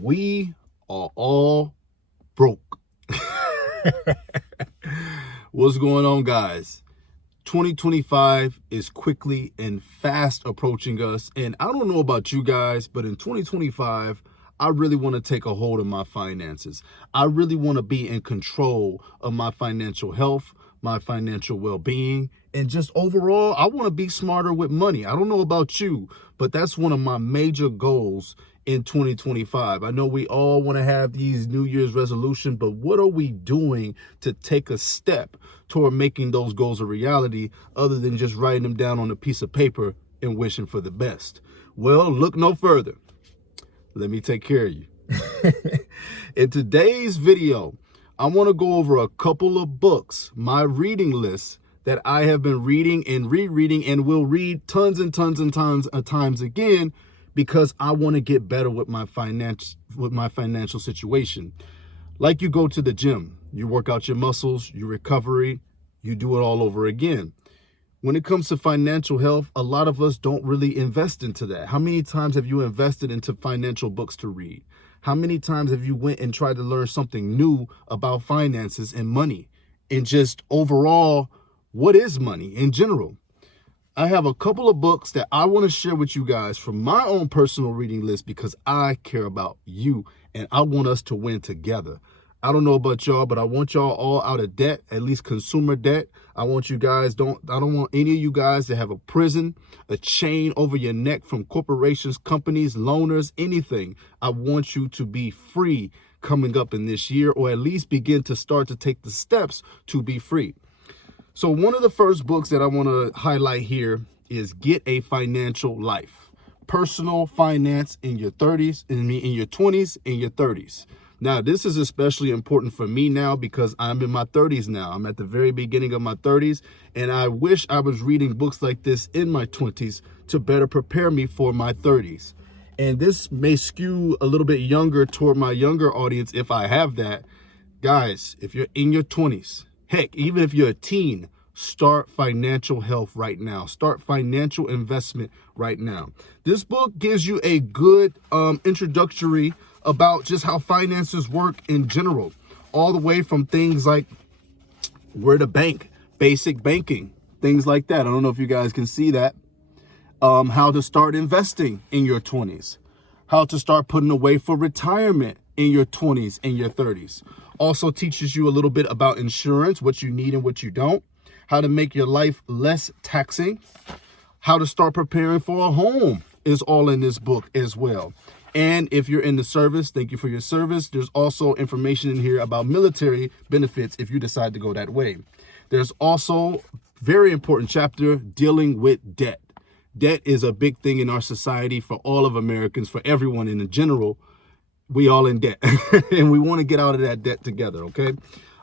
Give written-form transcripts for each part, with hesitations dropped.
We are all broke. What's going on, guys? 2025 is quickly and fast approaching us. And I don't know about you guys, but in 2025, I really want to take a hold of my finances. I really want to be in control of my financial health, my financial well-being, and just overall, I want to be smarter with money. I don't know about you, but that's one of my major goals in 2025. I know we all want to have these New Year's resolutions, but what are we doing to take a step toward making those goals a reality other than just writing them down on a piece of paper and wishing for the best? Well, look no further. Let me take care of you. In today's video, I want to go over a couple of books, my reading list that I have been reading and rereading and will read tons and tons and tons of times again because I want to get better with my financial situation. Like you go to the gym, you work out your muscles, you recovery, you do it all over again. When it comes to financial health, a lot of us don't really invest into that. How many times have you invested into financial books to read? How many times have you went and tried to learn something new about finances and money? And just overall, what is money in general? I have a couple of books that I want to share with you guys from my own personal reading list because I care about you and I want us to win together. I don't know about y'all, but I want y'all all out of debt, at least consumer debt. I want you guys, I don't want any of you guys to have a prison, a chain over your neck from corporations, companies, loaners, anything. I want you to be free coming up in this year, or at least begin to start to take the steps to be free. So one of the first books that I want to highlight here is Get a Financial Life. Personal finance in your 30s, in your 20s, and your 30s. Now, this is especially important for me now because I'm in my 30s now. I'm at the very beginning of my 30s, and I wish I was reading books like this in my 20s to better prepare me for my 30s. And this may skew a little bit younger toward my younger audience if I have that. Guys, if you're in your 20s, heck, even if you're a teen, start financial health right now. Start financial investment right now. This book gives you a good introductory about just how finances work in general, all the way from things like where to bank, basic banking, things like that. I don't know if you guys can see that. How to start investing in your 20s, how to start putting away for retirement in your 20s and your 30s. Also teaches you a little bit about insurance, what you need and what you don't, how to make your life less taxing, how to start preparing for a home is all in this book as well. And if you're in the service, thank you for your service. There's also information in here about military benefits if you decide to go that way. There's also very important chapter dealing with debt. Debt is a big thing in our society for all of Americans, for everyone in general. We all in debt and we want to get out of that debt together. Okay.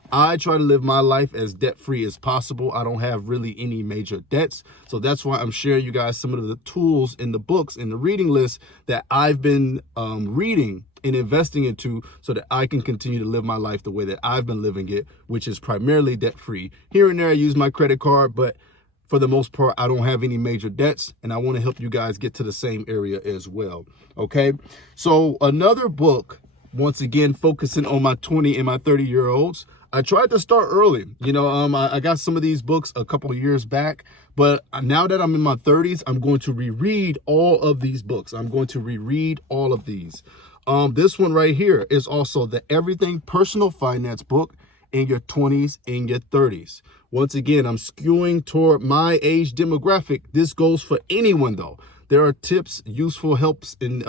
I try to live my life as debt-free as possible. I don't have really any major debts. So that's why I'm sharing you guys some of the tools in the books, in the reading list that I've been reading and investing into so that I can continue to live my life the way that I've been living it, which is primarily debt-free. Here and there, I use my credit card, but for the most part, I don't have any major debts, and I want to help you guys get to the same area as well. Okay. So another book, once again, focusing on my 20 and my 30-year-olds. I tried to start early. I got some of these books a couple of years back, but now that I'm in my 30s, I'm going to reread all of these books. I'm going to reread all of these. This one right here is also the Everything Personal Finance book in your 20s and your 30s. Once again, I'm skewing toward my age demographic. This goes for anyone though. There are tips, useful helps, and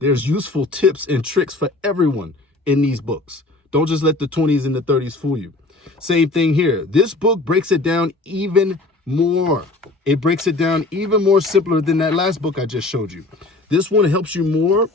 there's useful tips and tricks for everyone in these books. Don't just let the 20s and the 30s fool you. Same thing here. This book breaks it down even more. It breaks it down even more simpler than that last book I just showed you. This one helps you more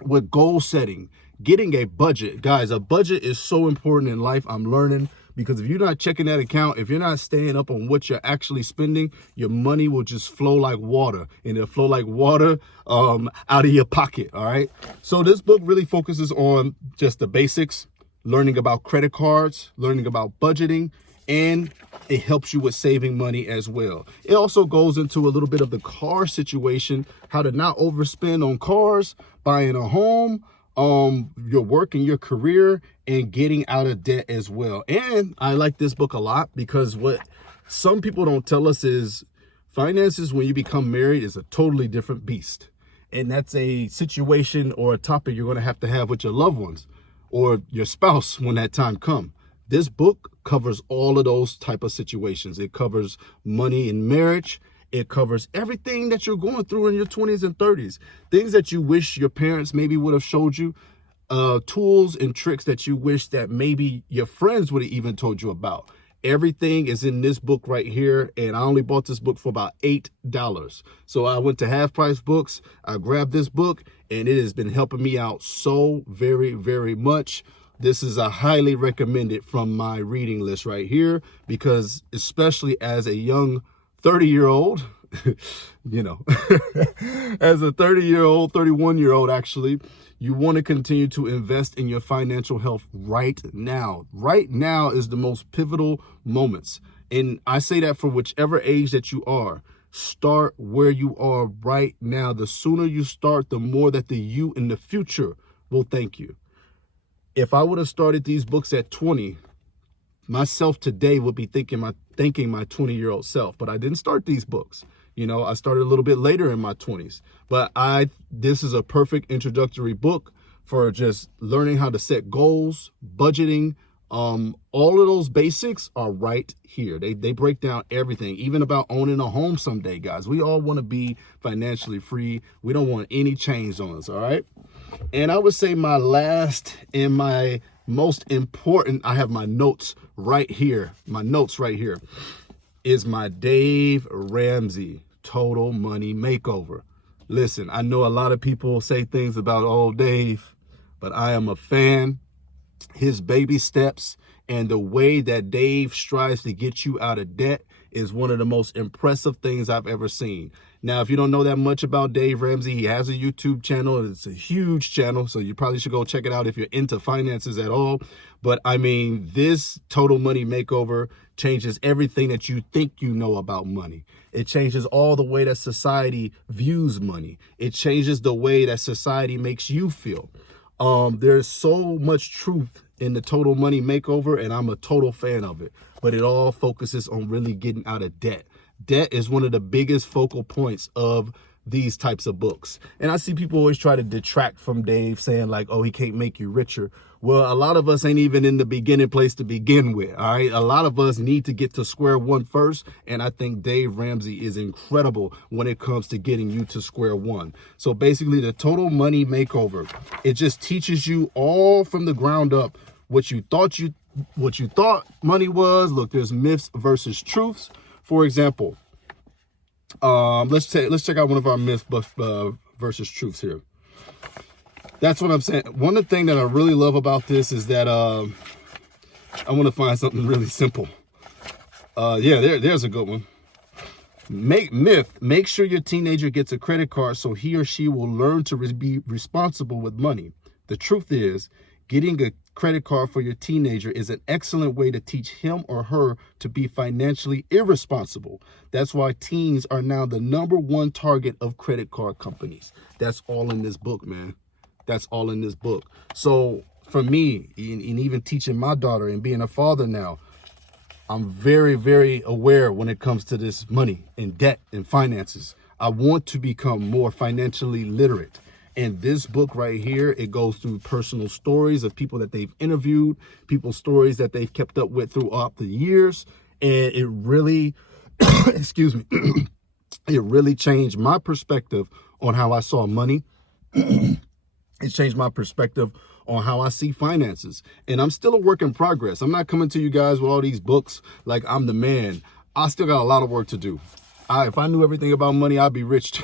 with goal setting, getting a budget. Guys, a budget is so important in life. I'm learning because if you're not checking that account, if you're not staying up on what you're actually spending, your money will just flow like water, and it'll flow like water out of your pocket. All right. So this book really focuses on just the basics, learning about credit cards, learning about budgeting, and it helps you with saving money as well. It also goes into a little bit of the car situation, how to not overspend on cars, buying a home, your work and your career, and getting out of debt as well. And I like this book a lot because what some people don't tell us is finances when you become married is a totally different beast. And that's a situation or a topic you're going to have with your loved ones or your spouse when that time comes. This book covers all of those type of situations. It covers money in marriage. It covers everything that you're going through in your 20s and 30s. Things that you wish your parents maybe would have showed you. Tools and tricks that you wish that maybe your friends would have even told you about. Everything is in this book right here, and I only bought this book for about $8. So I went to Half Price Books, I grabbed this book, and it has been helping me out so very, very much. This is a highly recommended from my reading list right here, because especially as a young 30-year-old, you know, as a 30-year-old, 31-year-old actually, you want to continue to invest in your financial health right now. Right now is the most pivotal moments. And I say that for whichever age that you are. Start where you are right now. The sooner you start, the more that the you in the future will thank you. If I would have started these books at 20, myself today would be thanking my 20-year-old self. But I didn't start these books. You know, I started a little bit later in my 20s, but this is a perfect introductory book for just learning how to set goals, budgeting. All of those basics are right here. They break down everything, even about owning a home someday, guys. We all want to be financially free. We don't want any chains on us. All right. And I would say my last and my most important, I have my notes right here. My notes right here is my Dave Ramsey Total Money Makeover. Listen, I know a lot of people say things about old Dave, but I am a fan. His baby steps and the way that Dave strives to get you out of debt is one of the most impressive things I've ever seen. Now, if you don't know that much about Dave Ramsey, he has a YouTube channel. It's a huge channel, so you probably should go check it out if you're into finances at all. But I mean, this Total Money Makeover changes everything that you think you know about money. It changes all the way that society views money. It changes the way that society makes you feel. There's so much truth in the Total Money Makeover, and I'm a total fan of it. But it all focuses on really getting out of debt. Debt is one of the biggest focal points of these types of books. And I see people always try to detract from Dave, saying like, oh, he can't make you richer. Well, a lot of us ain't even in the beginning place to begin with. All right. A lot of us need to get to square one first. And I think Dave Ramsey is incredible when it comes to getting you to square one. So basically the Total Money Makeover, it just teaches you all from the ground up what you thought money was. Look, there's myths versus truths. For example, let's check out one of our myths versus truths here. That's what I'm saying. One of the things that I really love about this is that I want to find something really simple. There's a good one. Make sure your teenager gets a credit card so he or she will learn to be responsible with money. The truth is, getting a credit card for your teenager is an excellent way to teach him or her to be financially irresponsible. That's why teens are now the #1 target of credit card companies. That's all in this book, man. That's all in this book. So for me, and even teaching my daughter and being a father now, I'm very, very aware when it comes to this money and debt and finances. I want to become more financially literate. And this book right here, it goes through personal stories of people that they've interviewed, people's stories that they've kept up with throughout the years. And it really, excuse me, it really changed my perspective on how I saw money. It changed my perspective on how I see finances. And I'm still a work in progress. I'm not coming to you guys with all these books like I'm the man. I still got a lot of work to do. If I knew everything about money, I'd be rich too.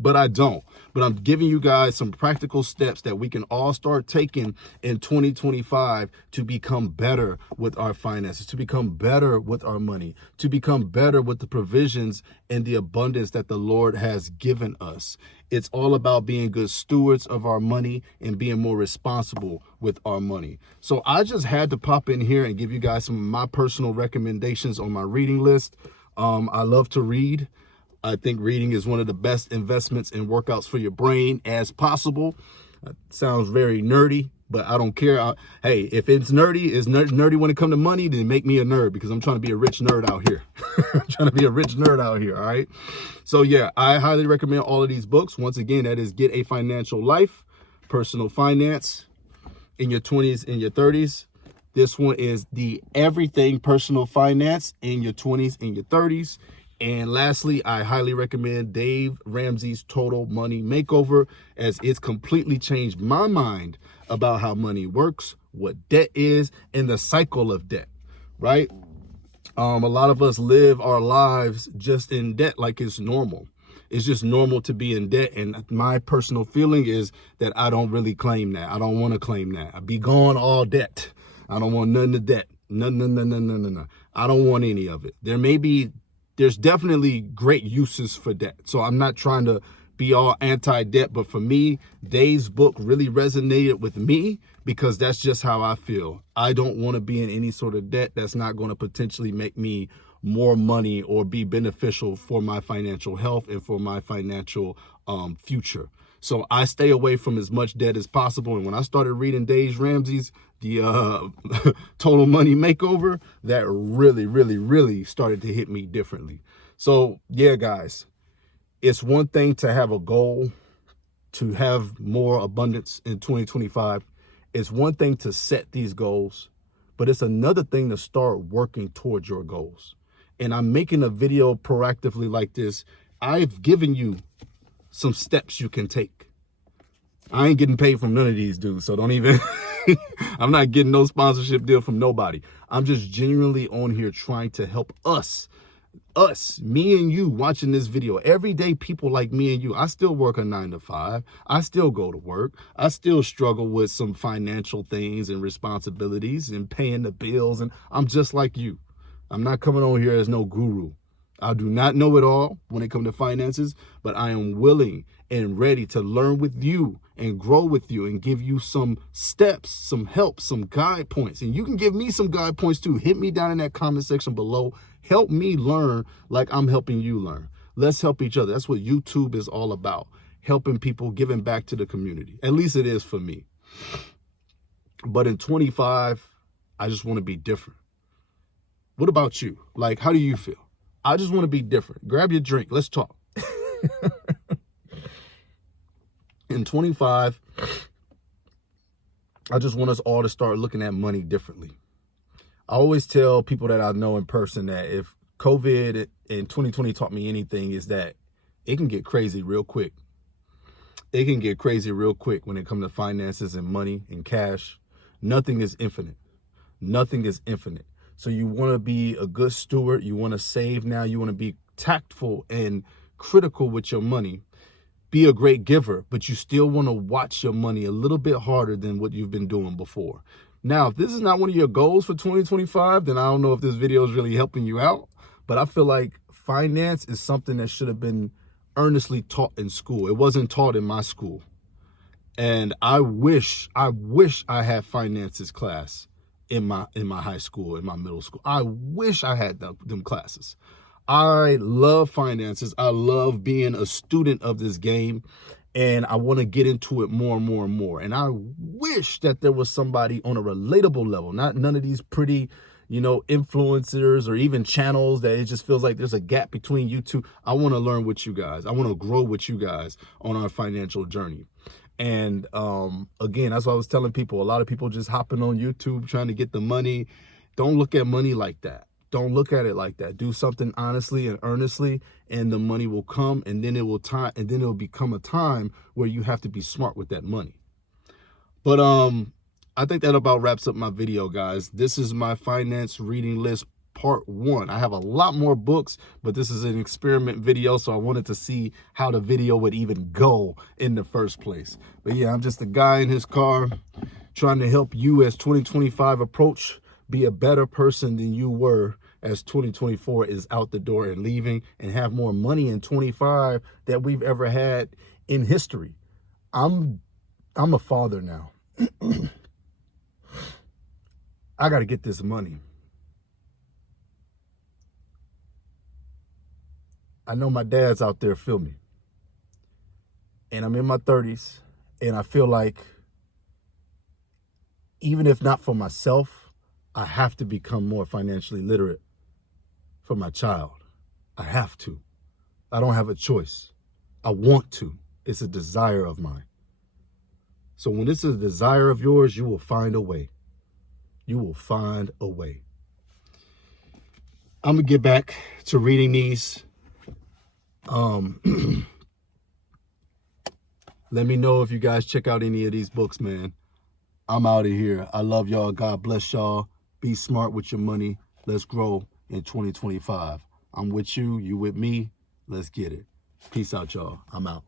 But I don't. but I'm giving you guys some practical steps that we can all start taking in 2025 to become better with our finances, to become better with our money, to become better with the provisions and the abundance that the Lord has given us. It's all about being good stewards of our money and being more responsible with our money. So I just had to pop in here and give you guys some of my personal recommendations on my reading list. I love to read. I think reading is one of the best investments and workouts for your brain as possible. Sounds very nerdy, but I don't care. Hey, if it's nerdy when it comes to money, then make me a nerd, because I'm trying to be a rich nerd out here. I'm trying to be a rich nerd out here, all right? So yeah, I highly recommend all of these books. Once again, that is Get a Financial Life, Personal Finance in Your 20s and Your 30s. This one is the Everything Personal Finance in Your 20s and Your 30s. And lastly, I highly recommend Dave Ramsey's Total Money Makeover, as it's completely changed my mind about how money works, what debt is, and the cycle of debt, right? A lot of us live our lives just in debt like it's normal. It's just normal to be in debt. And my personal feeling is that I don't really claim that. I don't want to claim that. I be gone all debt. I don't want none of debt. No. I don't want any of it. There's definitely great uses for debt. So I'm not trying to be all anti-debt, but for me, Dave's book really resonated with me because that's just how I feel. I don't want to be in any sort of debt that's not going to potentially make me more money or be beneficial for my financial health and for my financial future. So I stay away from as much debt as possible. And when I started reading Dave Ramsey's the Total Money Makeover, that really started to hit me differently. So yeah, guys, it's one thing to have a goal to have more abundance in 2025. It's one thing to set these goals, but it's another thing to start working towards your goals. And I'm making a video proactively like this. I've given you some steps you can take. I ain't getting paid from none of these dudes, so don't even, I'm not getting no sponsorship deal from nobody. I'm just genuinely on here trying to help us, me and you watching this video, everyday people like me and you. I still work a 9 to 5. I still go to work. I still struggle with some financial things and responsibilities and paying the bills. And I'm just like you. I'm not coming on here as no guru. I do not know it all when it comes to finances, but I am willing and ready to learn with you and grow with you and give you some steps, some help, some guide points. And you can give me some guide points too. Hit me down in that comment section below. Help me learn like I'm helping you learn. Let's help each other. That's what YouTube is all about. Helping people, giving back to the community. At least it is for me. But in 25, I just want to be different. What about you? Like, how do you feel? I just want to be different. Grab your drink. Let's talk. In 25, I just want us all to start looking at money differently. I always tell people that I know in person that if COVID in 2020 taught me anything, is that it can get crazy real quick. It can get crazy real quick when it comes to finances and money and cash. Nothing is infinite. Nothing is infinite. So you want to be a good steward. You want to save now. You want to be tactful and critical with your money. Be a great giver, but you still want to watch your money a little bit harder than what you've been doing before. Now, if this is not one of your goals for 2025, then I don't know if this video is really helping you out. But I feel like finance is something that should have been earnestly taught in school. It wasn't taught in my school. And I wish I had finances class in my high school, in my middle school. I wish I had them classes. I love finances. I love being a student of this game, and I want to get into it more and more and more. And I wish that there was somebody on a relatable level, not none of these pretty, influencers or even channels that it just feels like there's a gap between you two. I want to learn with you guys. I want to grow with you guys on our financial journey. And again, that's what I was telling people. A lot of people just hopping on YouTube trying to get the money. Don't look at money like that. Don't look at it like that. Do something honestly and earnestly, and the money will come, and then it will become a time where you have to be smart with that money. But I think that about wraps up my video, guys. This is my finance reading list part 1. I have a lot more books, but this is an experiment video, so I wanted to see how the video would even go in the first place. But yeah, I'm just a guy in his car trying to help you as 2025 approach be a better person than you were as 2024 is out the door and leaving, and have more money in 25 that we've ever had in history. I'm a father now. I got to get this money. I know my dad's out there, feel me. And I'm in my 30s, and I feel like even if not for myself, I have to become more financially literate for my child. I have to. I don't have a choice. I want to. It's a desire of mine. So when it's a desire of yours, you will find a way. You will find a way. I'm going to get back to reading these. Let me know if you guys check out any of these books, man. I'm out of here. I love y'all. God bless y'all. Be smart with your money. Let's grow in 2025. I'm with you. You with me. Let's get it. Peace out, y'all. I'm out.